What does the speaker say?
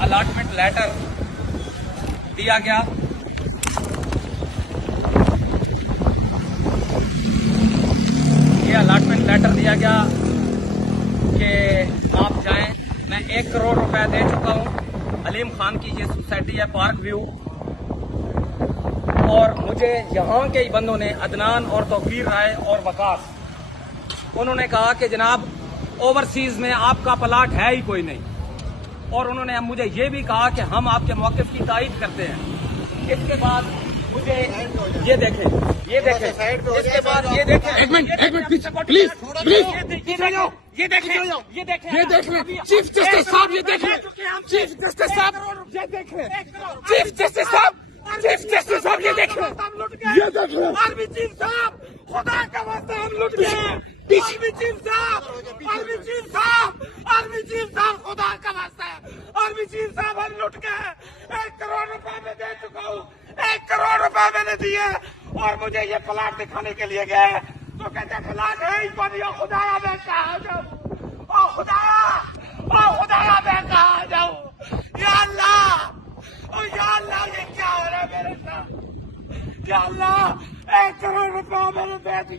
Allotment letter दिया गया। ये अलॉटमेंट लेटर दिया गया कि आप जाएं। मैं 1 करोड़ रुपए दे चुका हूं। अलीम खान की ये सोसाइटी है पार्क व्यू, और मुझे यहाँ के ही बंदों ने, अदनान और तौकीर राय और वकास, उन्होंने कहा कि जनाब ओवरसीज में आपका प्लाट है ही कोई नहीं, और उन्होंने मुझे ये भी कहा कि हम आपके मौक़िफ़ की तायीद करते हैं। इसके बाद मुझे ये देखें, इसके बाद ये देखें, एक मिनट प्लीज ये देखें चीफ जस्टिस साहब, ये देखें चीफ जस्टिस साहब, ये देखें चीफ जस्टिस साहब, ये देखें, आर्मी चीफ साहब, खुदा का वास्ता हम लुट गए। आर्मी चीफ साहब, खुदा का वास्ता है, आर्मी चीफ साहब हम लुट गए। 1 करोड़ रुपए मैं दे चुका हूँ, 1 करोड़ रुपए मैंने दिए, और मुझे ये प्लाट दिखाने के लिए गए तो कहते प्लाट है ही नहीं। खुदाया मैं कहा जाऊँ, खुदाया मैं कहा जाऊँ। या अल्लाह ये क्या हो रहा है मेरे साथ? या अल्लाह 1 करोड़ रुपया मैंने दे दिया।